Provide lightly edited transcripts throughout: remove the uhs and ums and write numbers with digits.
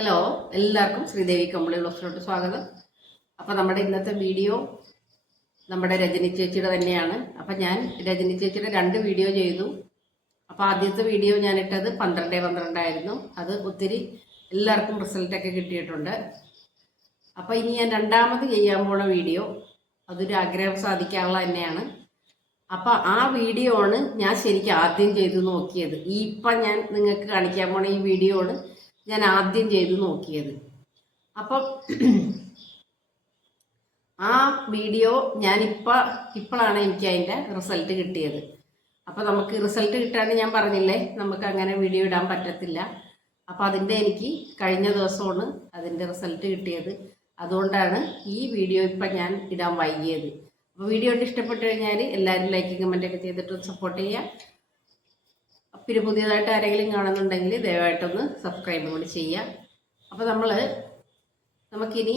Hello, എല്ലാവർക്കും ശ്രീദേവി കമ്പിളി ബ്ലോഗ്സിലോട്ട് സ്വാഗതം. അപ്പോൾ നമ്മുടെ ഇന്നത്തെ വീഡിയോ നമ്മുടെ രജനി ചേച്ചിയുടെ തന്നെയാണ്. അപ്പം ഞാൻ രജനി ചേച്ചിയുടെ 2 വീഡിയോ ചെയ്തു. അപ്പോൾ ആദ്യത്തെ വീഡിയോ ഞാൻ ഇട്ടത് 12/12 ആയിരുന്നു. അത് ഒത്തിരി എല്ലാവർക്കും റിസൾട്ടൊക്കെ കിട്ടിയിട്ടുണ്ട്. അപ്പോൾ ഇനി ഞാൻ രണ്ടാമത് ചെയ്യാൻ പോണ വീഡിയോ അതൊരു ആഗ്രഹം സാധിക്കാനുള്ള തന്നെയാണ്. അപ്പം ആ വീഡിയോ ആണ് ഞാൻ ശരിക്കും ആദ്യം ചെയ്ത് നോക്കിയത്. ഇപ്പം ഞാൻ നിങ്ങൾക്ക് കാണിക്കാൻ പോണ ഈ വീഡിയോ ആണ് ഞാൻ ആദ്യം ചെയ്ത് നോക്കിയത്. അപ്പം ആ വീഡിയോ ഇപ്പോഴാണ് എനിക്ക് അതിൻ്റെ റിസൾട്ട് കിട്ടിയത്. അപ്പോൾ നമുക്ക് റിസൾട്ട് കിട്ടാണ്ട് ഞാൻ പറഞ്ഞില്ലേ നമുക്ക് അങ്ങനെ വീഡിയോ ഇടാൻ പറ്റത്തില്ല. അപ്പോൾ അതിൻ്റെ എനിക്ക് കഴിഞ്ഞ ദിവസമാണ് അതിൻ്റെ റിസൾട്ട് കിട്ടിയത്. അതുകൊണ്ടാണ് ഈ വീഡിയോ ഇപ്പം ഞാൻ ഇടാൻ വൈകിയത്. അപ്പോൾ വീഡിയോ ഇഷ്ടപ്പെട്ട് കഴിഞ്ഞാൽ എല്ലാവരും ലൈക്കും കമൻറ്റൊക്കെ ചെയ്തിട്ട് സപ്പോർട്ട് ചെയ്യുക. പിന്നെ പുതിയതായിട്ട് ആരെങ്കിലും കാണുന്നുണ്ടെങ്കിൽ ദയവായിട്ടൊന്ന് സബ്സ്ക്രൈബ് കൂടി ചെയ്യുക. അപ്പോൾ നമുക്കിനി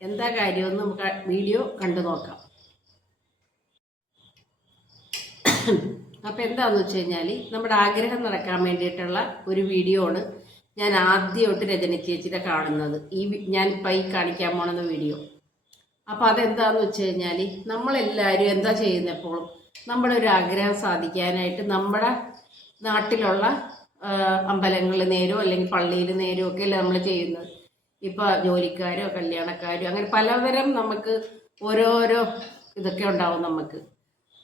എന്താ കാര്യമെന്ന് നമുക്ക് വീഡിയോ കണ്ടു നോക്കാം. അപ്പോൾ എന്താണെന്ന് വെച്ച് കഴിഞ്ഞാൽ നമ്മുടെ ആഗ്രഹം നടക്കാൻ വേണ്ടിയിട്ടുള്ള ഒരു വീഡിയോ ആണ് ഞാൻ ആദ്യമായിട്ട് രജനി ചേച്ചിയുടെ കാണുന്നത്. ഞാനിപ്പോൾ ഈ കാണിക്കാൻ പോണെന്ന വീഡിയോ. അപ്പോൾ അതെന്താണെന്ന് വെച്ച് കഴിഞ്ഞാൽ നമ്മളെല്ലാവരും എന്താ ചെയ്യുന്നപ്പോഴും നമ്മുടെ ഒരു ആഗ്രഹം സാധിക്കാനായിട്ട് നമ്മുടെ നാട്ടിലുള്ള അമ്പലങ്ങളിൽ നേരോ അല്ലെങ്കിൽ പള്ളിയിൽ നേരോ ഒക്കെ അല്ലേ നമ്മൾ ചെയ്യുന്നത്. ഇപ്പോൾ ജോലിക്കാരോ കല്യാണക്കാരോ അങ്ങനെ പലതരം നമുക്ക് ഓരോരോ ഇതൊക്കെ ഉണ്ടാവും നമുക്ക്.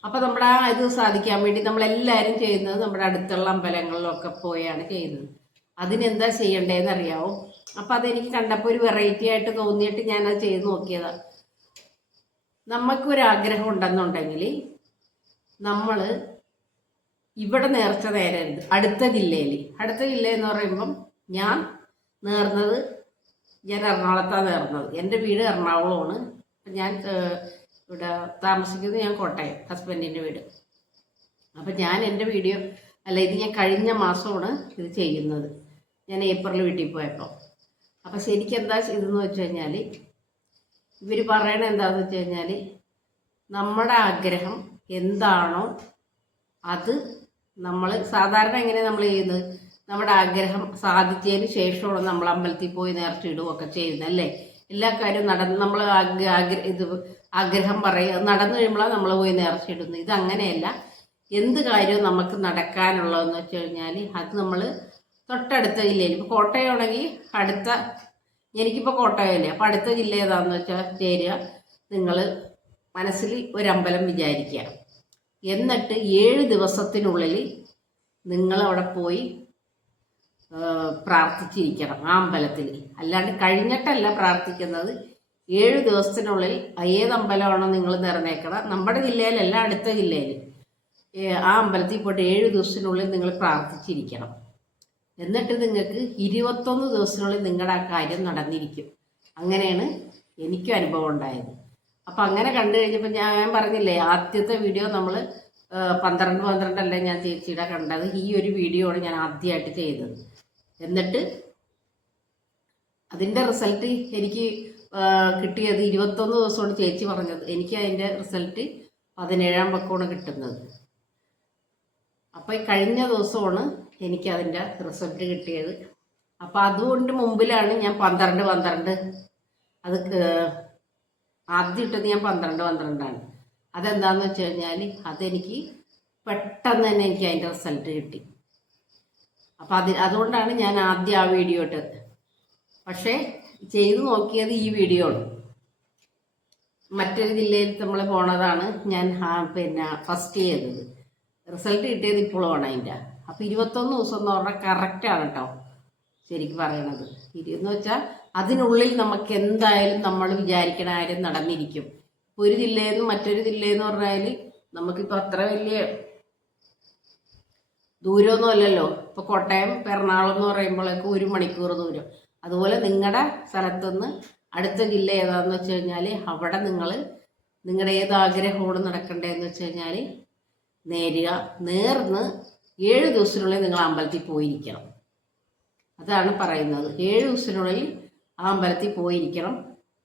അപ്പോൾ നമ്മുടെ ആ ഇത് സാധിക്കാൻ വേണ്ടി നമ്മളെല്ലാവരും ചെയ്യുന്നത് നമ്മുടെ അടുത്തുള്ള അമ്പലങ്ങളിലൊക്കെ പോയാണ് ചെയ്യുന്നത്. അതിനെന്താ ചെയ്യേണ്ടതെന്ന് അറിയാവോ? അപ്പോൾ അതെനിക്ക് കണ്ടപ്പോൾ ഒരു വെറൈറ്റി ആയിട്ട് തോന്നിയിട്ട് ഞാനത് ചെയ്ത് നോക്കിയതാണ്. നമുക്കൊരാഗ്രഹം ഉണ്ടെന്നുണ്ടെങ്കിൽ നമ്മൾ ഇവിടെ നേർച്ച നേരരുത്. അടുത്ത ജില്ലയെന്ന് പറയുമ്പം ഞാൻ എറണാകുളത്താണ് നേർന്നത്. എൻ്റെ വീട് എറണാകുളമാണ്. ഞാൻ ഇവിടെ താമസിക്കുന്നത് ഞാൻ കോട്ടയം, ഹസ്ബൻഡിൻ്റെ വീട്. അപ്പം ഞാൻ എൻ്റെ വീഡിയോ ഇത് ഞാൻ കഴിഞ്ഞ മാസമാണ് ഇത് ചെയ്യുന്നത്. ഞാൻ ഏപ്രിൽ വീട്ടിൽ പോയപ്പോൾ. അപ്പം ശരിക്കും എന്താ ചെയ്തെന്ന് വെച്ച് കഴിഞ്ഞാൽ ഇവർ പറയണത് എന്താണെന്ന് വെച്ച് കഴിഞ്ഞാൽ നമ്മുടെ ആഗ്രഹം എന്താണോ അത് നമ്മൾ സാധാരണ എങ്ങനെ നമ്മൾ ചെയ്യുന്നത്, നമ്മുടെ ആഗ്രഹം സാധിച്ചതിന് ശേഷമാണ് നമ്മൾ അമ്പലത്തിൽ പോയി നേർച്ചയിടുകയൊക്കെ ചെയ്യുന്നത് അല്ലേ. എല്ലാ കാര്യവും നമ്മൾ ആഗ്രഹം പറയുക നടന്നു കഴിയുമ്പോഴാണ് നമ്മൾ പോയി നേർച്ചയിടുന്നത്. ഇതങ്ങനെയല്ല. എന്ത് കാര്യവും നമുക്ക് നടക്കാനുള്ളതെന്ന് വെച്ച് കഴിഞ്ഞാൽ അത് നമ്മൾ തൊട്ടടുത്ത ജില്ലയിൽ, ഇപ്പോൾ കോട്ടയമാണെങ്കിൽ എനിക്കിപ്പോൾ കോട്ടയമല്ലേ, അപ്പോൾ അടുത്ത ജില്ല ഏതാണെന്ന് വെച്ചാൽ ചേരുക. നിങ്ങൾ മനസ്സിൽ ഒരമ്പലം വിചാരിക്കുക. എന്നിട്ട് 7 ദിവസത്തിനുള്ളിൽ നിങ്ങളവിടെ പോയി പ്രാർത്ഥിച്ചിരിക്കണം ആ അമ്പലത്തിൽ. അല്ലാണ്ട് കഴിഞ്ഞിട്ടല്ല പ്രാർത്ഥിക്കുന്നത്. 7 ദിവസത്തിനുള്ളിൽ ഏത് അമ്പലമാണോ നിങ്ങൾ നിറഞ്ഞേക്കണം, നമ്മുടെ ജില്ലയിലല്ല അടുത്ത ജില്ലയിൽ, ആ അമ്പലത്തിൽ പോയിട്ട് 7 ദിവസത്തിനുള്ളിൽ നിങ്ങൾ പ്രാർത്ഥിച്ചിരിക്കണം. എന്നിട്ട് നിങ്ങൾക്ക് 21 ദിവസത്തിനുള്ളിൽ നിങ്ങളുടെ ആ കാര്യം നടന്നിരിക്കും. അങ്ങനെയാണ് എനിക്കും അനുഭവം ഉണ്ടായത്. അപ്പം അങ്ങനെ കണ്ടു കഴിഞ്ഞപ്പോൾ ഞാൻ പറഞ്ഞില്ലേ ആദ്യത്തെ വീഡിയോ നമ്മൾ 12 ഞാൻ ചേച്ചിയുടെ കണ്ടത്. ഈ ഒരു വീഡിയോ ആണ് ഞാൻ ആദ്യമായിട്ട് ചെയ്തത്. എന്നിട്ട് അതിൻ്റെ റിസൾട്ട് എനിക്ക് കിട്ടിയത് 21 ദിവസമാണ് ചേച്ചി പറഞ്ഞത്. എനിക്ക് അതിൻ്റെ റിസൾട്ട് 17-ാം പക്കമാണ് കിട്ടുന്നത്. അപ്പോൾ കഴിഞ്ഞ ദിവസമാണ് എനിക്ക് അതിൻ്റെ റിസൾട്ട് കിട്ടിയത്. അപ്പോൾ അതുകൊണ്ട് മുമ്പിലാണ് ഞാൻ 12 അത് ആദ്യം ഇട്ടത് ഞാൻ 12 അതെന്താണെന്ന് വെച്ച് കഴിഞ്ഞാൽ അതെനിക്ക് പെട്ടെന്ന് തന്നെ എനിക്ക് അതിൻ്റെ റിസൾട്ട് കിട്ടി. അപ്പോൾ അതുകൊണ്ടാണ് ഞാൻ ആദ്യം ആ വീഡിയോ ഇട്ടത്. പക്ഷേ ചെയ്തു നോക്കിയത് ഈ വീഡിയോ ആണ്. മറ്റൊരു ജില്ലയിൽ നമ്മൾ പോണതാണ് ഞാൻ ഫസ്റ്റ് ചെയ്തത്. റിസൾട്ട് കിട്ടിയത് ഇപ്പോഴുമാണ് അതിൻ്റെ. അപ്പോൾ 21 ദിവസം എന്ന് പറഞ്ഞാൽ കറക്റ്റാണ് കേട്ടോ ശരിക്കും പറയണത്. എന്ന് വെച്ചാൽ അതിനുള്ളിൽ നമുക്ക് എന്തായാലും നമ്മൾ വിചാരിക്കണ കാര്യം നടന്നിരിക്കും. ഇപ്പോൾ ഒരു ജില്ലയിൽ നിന്ന് മറ്റൊരു ജില്ലയെന്ന് പറഞ്ഞാൽ നമുക്കിപ്പോൾ അത്ര വലിയ ദൂരമൊന്നും അല്ലല്ലോ. ഇപ്പോൾ കോട്ടയം എറണാകുളം എന്ന് പറയുമ്പോഴേക്കും 1 മണിക്കൂർ ദൂരം. അതുപോലെ നിങ്ങളുടെ സ്ഥലത്തുനിന്ന് അടുത്ത ജില്ല ഏതാണെന്ന് വെച്ച് കഴിഞ്ഞാൽ അവിടെ നിങ്ങളുടെ ഏത് ആഗ്രഹമാണ് നടക്കേണ്ടതെന്ന് വെച്ച് കഴിഞ്ഞാൽ നേർന്ന് 7 ദിവസത്തിനുള്ളിൽ നിങ്ങൾ അമ്പലത്തിൽ പോയിരിക്കണം. അതാണ് പറയുന്നത്. 7 ദിവസത്തിനുള്ളിൽ ആ അമ്പലത്തിൽ പോയിരിക്കണം.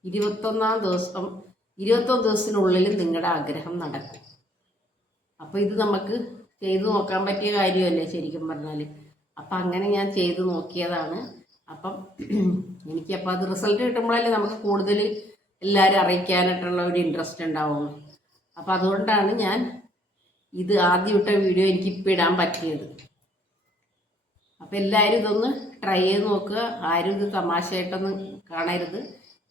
21 ദിവസത്തിനുള്ളിൽ നിങ്ങളുടെ ആഗ്രഹം നടക്കും. അപ്പോൾ ഇത് നമുക്ക് ചെയ്തു നോക്കാൻ പറ്റിയ കാര്യമല്ലേ ശരിക്കും പറഞ്ഞാൽ. അപ്പം അങ്ങനെ ഞാൻ ചെയ്തു നോക്കിയതാണ്. അപ്പം എനിക്കപ്പോൾ അത് റിസൾട്ട് കിട്ടുമ്പോഴല്ലേ നമുക്ക് കൂടുതൽ എല്ലാവരും അറിയിക്കാനായിട്ടുള്ള ഒരു ഇൻട്രസ്റ്റ് ഉണ്ടാവുള്ളൂ. അപ്പം അതുകൊണ്ടാണ് ഞാൻ ഇത് ആദ്യം ഇട്ട വീഡിയോ എനിക്കിപ്പോൾ ഇടാൻ പറ്റിയത്. അപ്പം എല്ലാവരും ഇതൊന്ന് ട്രൈ ചെയ്ത് നോക്കുക. ആരും ഇത് തമാശയായിട്ടൊന്നും കാണരുത്.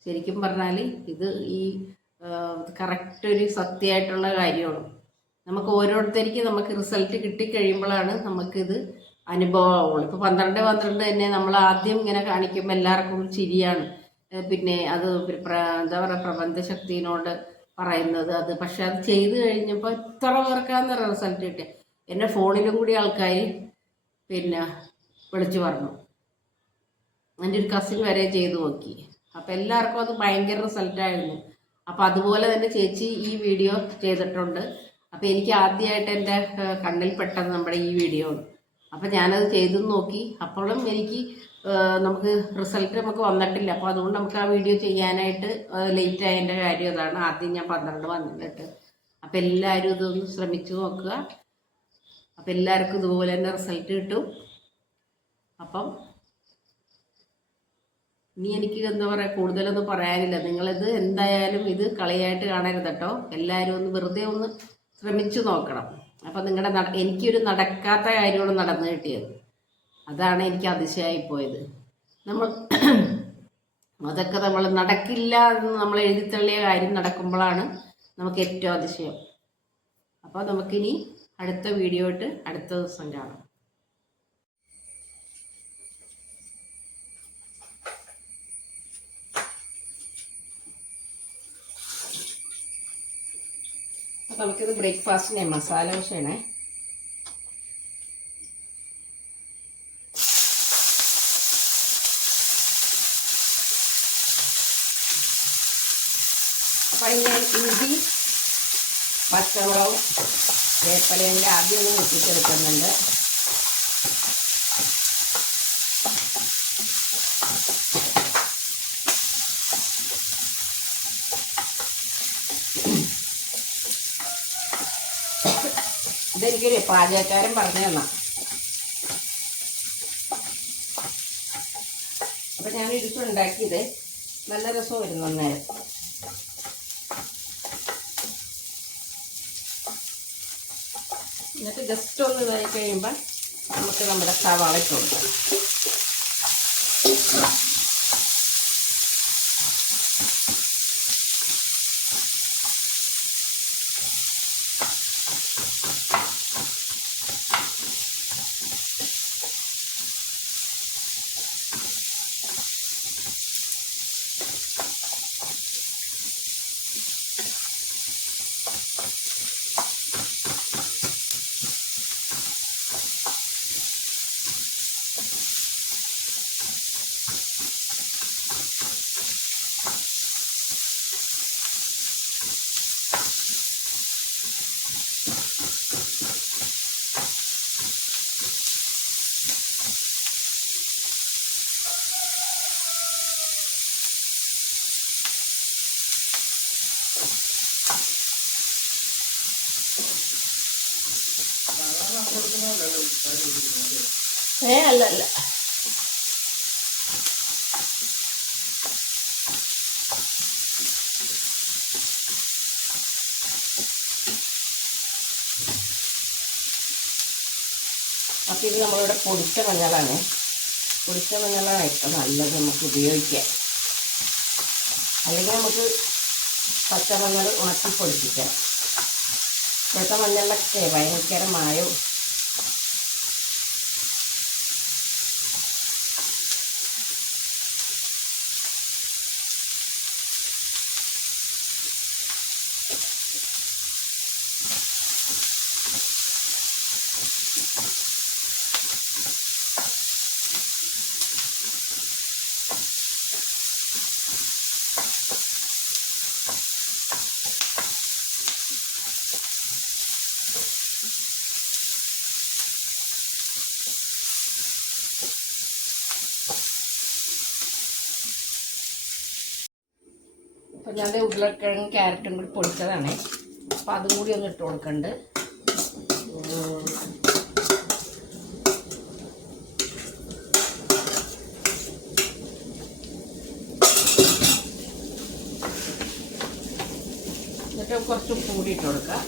ശരിക്കും പറഞ്ഞാൽ ഇത് ഈ കറക്റ്റ് ഒരു സത്യമായിട്ടുള്ള കാര്യമാണ്. നമുക്ക് ഓരോരുത്തർക്കും നമുക്ക് റിസൾട്ട് കിട്ടിക്കഴിയുമ്പോഴാണ് നമുക്കിത് അനുഭവമാവുള്ളൂ. ഇപ്പോൾ 12 തന്നെ നമ്മൾ ആദ്യം ഇങ്ങനെ കാണിക്കുമ്പോൾ എല്ലാവർക്കും ചിരിയാണ്. പിന്നെ അത് എന്താ പറയുക, പ്രപഞ്ചശക്തിനോട് പറയുന്നത് അത്. പക്ഷെ അത് ചെയ്ത് കഴിഞ്ഞപ്പോൾ ഇത്ര പേർക്കാന്ന് റിസൾട്ട് കിട്ടിയ എൻ്റെ ഫോണിലും കൂടി ആൾക്കാർ പിന്നെ വിളിച്ചു പറഞ്ഞു. എൻ്റെ ഒരു കസിൻ വരെ ചെയ്ത് നോക്കി. അപ്പം എല്ലാവർക്കും അത് ഭയങ്കര റിസൾട്ടായിരുന്നു. അപ്പം അതുപോലെ തന്നെ ചേച്ചി ഈ വീഡിയോ ചെയ്തിട്ടുണ്ട്. അപ്പം എനിക്ക് ആദ്യമായിട്ട് എൻ്റെ കണ്ണിൽ പെട്ടത് നമ്മുടെ ഈ വീഡിയോ ആണ്. അപ്പം ഞാനത് ചെയ്തു നോക്കി. അപ്പോഴും എനിക്ക് നമുക്ക് റിസൾട്ട് നമുക്ക് വന്നിട്ടില്ല. അപ്പോൾ അതുകൊണ്ട് നമുക്ക് ആ വീഡിയോ ചെയ്യാനായിട്ട് ലേറ്റ് ആയതിൻ്റെ കാര്യം അതാണ്. ആദ്യം ഞാൻ 12 വന്നിട്ട്. അപ്പം എല്ലാവരും ഇതൊന്ന് ശ്രമിച്ചു നോക്കുക. അപ്പം എല്ലാവർക്കും ഇതുപോലെ തന്നെ റിസൾട്ട് കിട്ടും. അപ്പം ഇനി എനിക്ക് എന്താ പറയുക, കൂടുതലൊന്നും പറയാനില്ല. നിങ്ങളിത് എന്തായാലും ഇത് കളിയായിട്ട് കാണരുത് കേട്ടോ. എല്ലാവരും ഒന്ന് വെറുതെ ഒന്ന് ശ്രമിച്ചു നോക്കണം. അപ്പം നിങ്ങളുടെ എനിക്കൊരു നടക്കാത്ത കാര്യമാണ് നടന്നു കിട്ടിയത്. അതാണ് എനിക്ക് അതിശയായിപ്പോയത്. അതൊക്കെ നമ്മൾ നടക്കില്ല എന്ന് നമ്മൾ എഴുതിത്തള്ളിയ കാര്യം നടക്കുമ്പോഴാണ് നമുക്ക് ഏറ്റവും അതിശയം. അപ്പോൾ നമുക്കിനി അടുത്ത വീഡിയോ ആയിട്ട് അടുത്ത ദിവസം കാണാം. അപ്പം നമുക്കിത് ബ്രേക്ക്ഫാസ്റ്റിനെ മസാല ദോശയാണേ. അപ്പം ഞാൻ ഇഞ്ചി പച്ചമുളകും വേപ്പലയും ആദ്യം ഒന്ന് മുട്ടിച്ചെടുക്കുന്നുണ്ട്. ഇതെനിക്കൊരു പാചകക്കാരൻ പറഞ്ഞു തന്ന. അപ്പം ഞാൻ ഇരിക്കും ഉണ്ടാക്കിയത് നല്ല രസം വരുന്നു അന്നേരം. എന്നിട്ട് ജസ്റ്റ് ഒന്ന് ഇതായി കഴിയുമ്പോൾ നമുക്ക് നമ്മുടെ സവാള ഇട്ട് കൊടുക്കാം. അല്ല അപ്പം ഇത് നമ്മളിവിടെ പൊടിച്ച മഞ്ഞളാണ്. പൊടിച്ച മഞ്ഞളാണ് ഏറ്റവും നല്ലത് നമുക്ക് ഉപയോഗിക്കാൻ. അല്ലെങ്കിൽ നമുക്ക് പച്ചമഞ്ഞൾ ഉണക്കി പൊടിപ്പിക്കണം. ഇപ്പോഴത്തെ മഞ്ഞളിലൊക്കെ ഭയങ്കര മായവും. അപ്പം ഞാൻ ഉരുളക്കിഴങ്ങും ക്യാരറ്റും കൂടി പൊടിച്ചതാണ്. അപ്പം അതും കൂടി ഒന്ന് ഇട്ട് കൊടുക്കുന്നുണ്ട്. കുറച്ച് ഉപ്പ് കൂടി ഇട്ട് കൊടുക്കാം.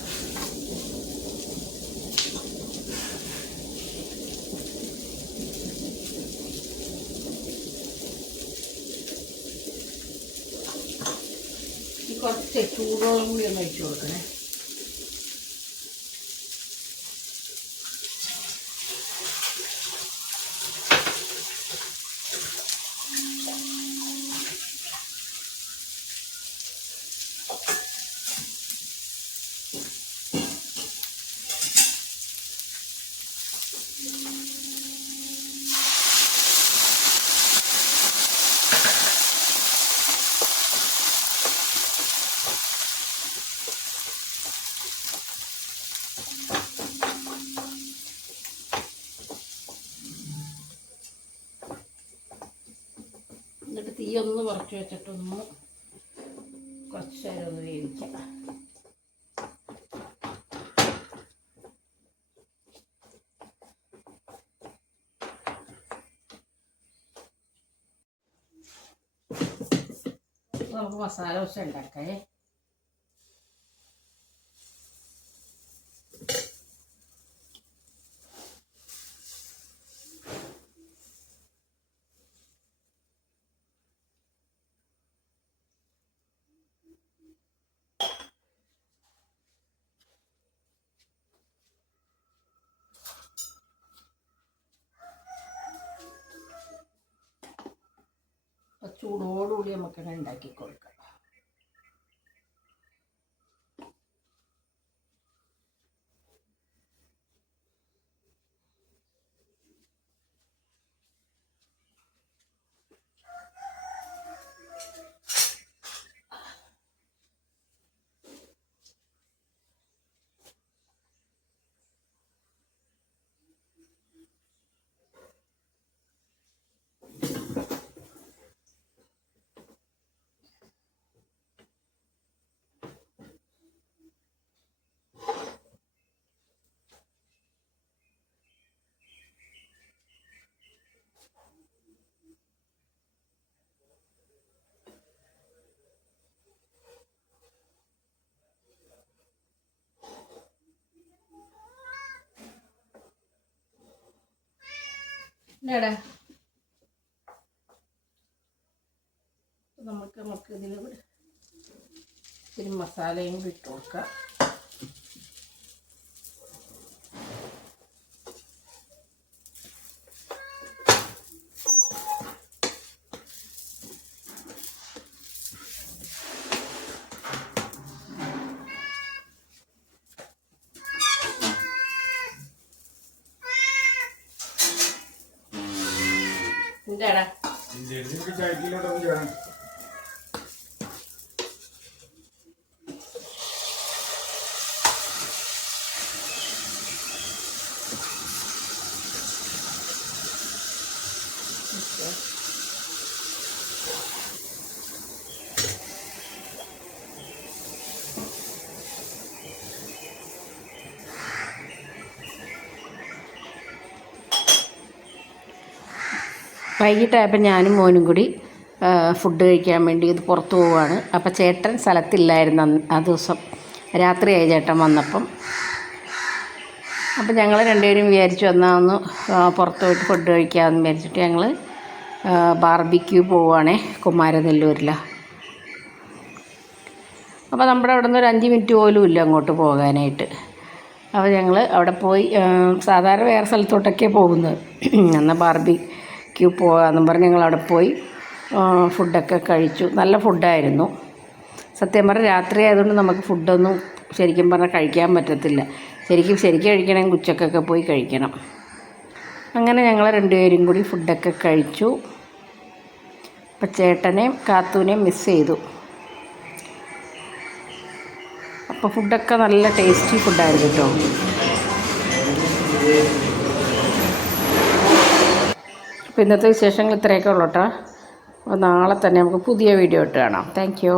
ഈ കുറച്ച് ചൂടോടും കൂടി ഒന്ന് ഒഴിച്ച് കൊടുക്കണേ. എന്നിട്ട് തീ ഒന്ന് കുറച്ച് വെച്ചിട്ടൊന്ന് കുറച്ച് നേരം ഒന്ന് വേവിക്കാം. നമുക്ക് മസാല ദോശ ഉണ്ടാക്കേ. ചൂടോടുകൂടി നമുക്കിങ്ങനെ ഉണ്ടാക്കി കൊടുക്കാം. എന്നാടാ നമുക്ക് ഇതിൽ ഇത്തിരി മസാലയും കൂടി ഇട്ട് കൊടുക്കാം. എന്താടാ വൈകിട്ടായപ്പോൾ ഞാനും മോനും കൂടി ഫുഡ് കഴിക്കാൻ വേണ്ടി ഇത് പുറത്ത് പോവുകയാണ്. അപ്പോൾ ചേട്ടൻ സ്ഥലത്തില്ലായിരുന്നു ആ ദിവസം, രാത്രിയായി ചേട്ടൻ വന്നപ്പം. അപ്പോൾ ഞങ്ങൾ രണ്ടുപേരും വിചാരിച്ചു എന്നാൽ ഒന്ന് പുറത്ത് പോയിട്ട് ഫുഡ് കഴിക്കാമെന്ന് വിചാരിച്ചിട്ട് ഞങ്ങൾ ബാർബിക്യൂ പോവുകയാണേ, കുമാരനെല്ലൂരിലാണ്. അപ്പോൾ നമ്മുടെ അവിടെ നിന്ന് ഒരു 5 മിനിറ്റ് പോലും ഇല്ല അങ്ങോട്ട് പോകാനായിട്ട്. അപ്പോൾ ഞങ്ങൾ അവിടെ പോയി, സാധാരണ വേറെ സ്ഥലത്തോട്ടൊക്കെ പോകുന്നത്, എന്നാൽ ബാർബിക്യൂ പോകാമെന്നും പറഞ്ഞ് ഞങ്ങൾ അവിടെ പോയി ഫുഡൊക്കെ കഴിച്ചു. നല്ല ഫുഡായിരുന്നു. സത്യം പറഞ്ഞാൽ രാത്രി ആയതുകൊണ്ട് നമുക്ക് ഫുഡൊന്നും ശരിക്കും പറഞ്ഞാൽ കഴിക്കാൻ പറ്റത്തില്ല. ശരിക്കും കഴിക്കണമെങ്കിൽ ഉച്ചക്കൊക്കെ പോയി കഴിക്കണം. അങ്ങനെ ഞങ്ങൾ രണ്ടുപേരും കൂടി ഫുഡൊക്കെ കഴിച്ചു. അപ്പം ചേട്ടനെയും കാത്തൂനെയും മിസ് ചെയ്തു. അപ്പോൾ ഫുഡൊക്കെ നല്ല ടേസ്റ്റി ഫുഡായിരുന്നു കേട്ടോ. അപ്പോൾ ഇന്നത്തെ വിശേഷങ്ങൾ ഇത്രയൊക്കെ ഉള്ളൂ കേട്ടോ. അപ്പോൾ നാളെ തന്നെ നമുക്ക് പുതിയ വീഡിയോ ഇട്ട് കാണാം. Thank you.